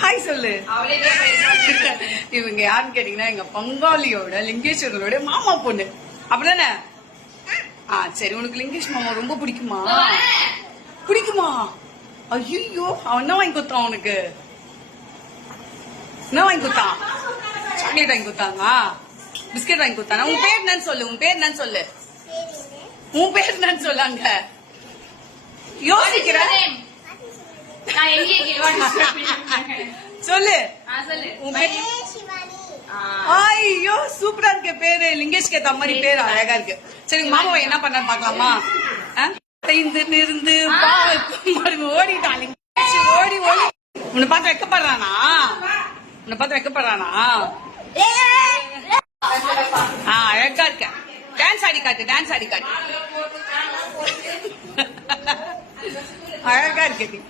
Hi சொல்லு. இவங்க யாருன்னு கேட்டீங்கன்னா எங்க பங்காளியோட லிங்கேஸ்வரனோட மாமா பொண்ணு. அப்படிதானே? சரி, உனக்கு லிங்கேஷ் மாமா ரொம்ப பிடிக்குமா? பிடிக்குமா? ஐயோ, அவன் என்ன வாங்கி கொடுத்தான் உனக்கு? என்ன வாங்கி கொடுத்தான்? சாக்லேட் வாங்கி கொடுத்தாங்க, பிஸ்கெட் வாங்கி கொடுத்தாங்க. உன் பேர் என்னன்னு சொல்லு. உன் பேர் என்னன்னு சொல்லு. உன் பேர் என்னன்னு சொல்லாங்க. யோசிக்கிறேன். சொல்லு. உன் பேர்? ஐயோ, சூப்பரா இருக்கு பேரு. லிங்கேஷ் கேத்த மாதிரி பேரு அழகா இருக்கு. சரி, மாமாவை என்ன பண்ண பாக்கலாமா? இருந்து ஓடிட்டான் லிங்கேஷ். ஓடி ஓடி உன்னை பார்த்து வைக்கப்படுறானா? உன்னை பார்த்து வைக்கப்படுறானா? அழகா இருக்க. டான்ஸ் ஆடி காட்டு, டான்ஸ் ஆடி காட்டு. அழகா இருக்கு.